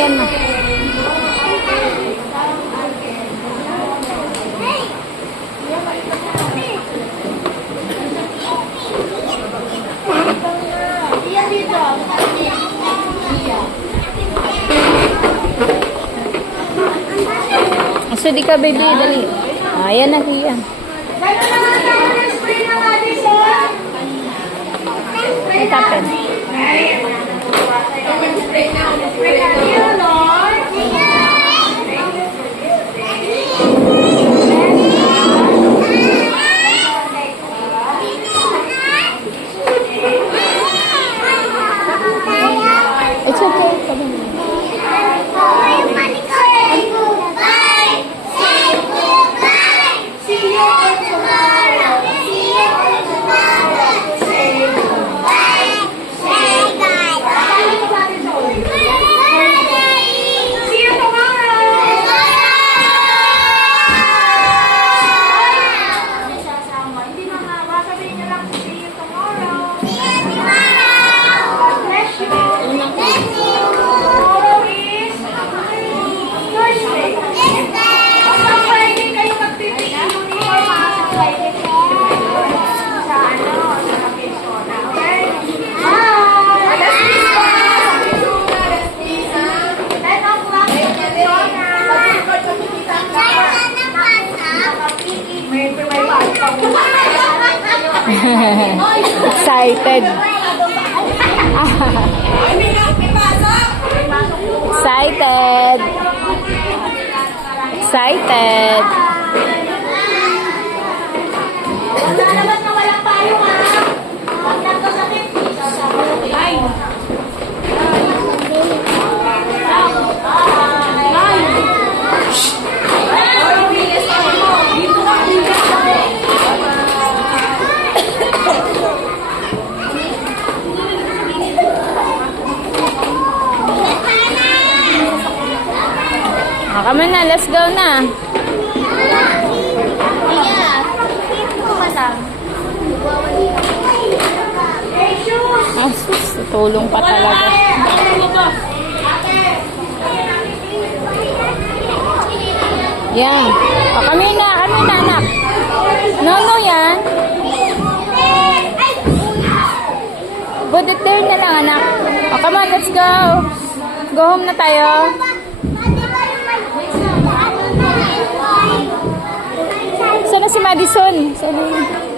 yan na. So, di ka, baby. Dali. Ayan na, Kia. What happened? It's okay. Excited. Excited. Excited. Kami na, let's go na. Asus, tulong pa talaga. Yan. O, kami na, anak. No, yan. Good turn na lang, anak. O, come on, let's go. Go home na tayo. Sana si Madison. Sana